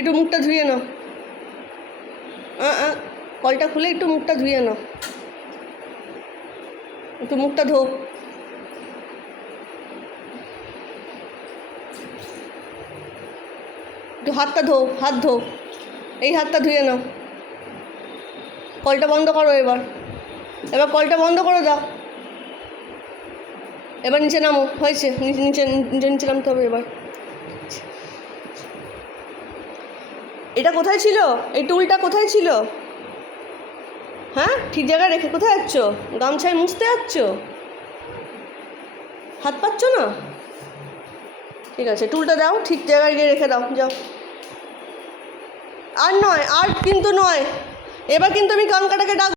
একটু মুখটা ধুয়ে নাও। কলটা খুলে একটু মুখটা ধুয়ে নাও, একটু মুখটা ধো। একটু হাতটা ধো, হাত ধো, এই হাতটা ধুয়ে নাও। কলটা বন্ধ করো, এবার কলটা বন্ধ করে দাও। এবার নিচে নামো, হয়েছে, নিচে নিচে নিচে নিচে নামতে হবে এবার। এটা কোথায় ছিল? এই টুলটা কোথায় ছিল? হ্যাঁ, ঠিক জায়গায় রেখে কোথায় যাচ্ছ? গামছায় মুছতে যাচ্ছ? হাত পাচ্ছ না? ঠিক আছে, টুলটা দাও, ঠিক জায়গায় গিয়ে রেখে দাও, যাও। আর নয়, আর কিন্তু নয়, এবার কিন্তু আমি কান কাটাকে ডাক।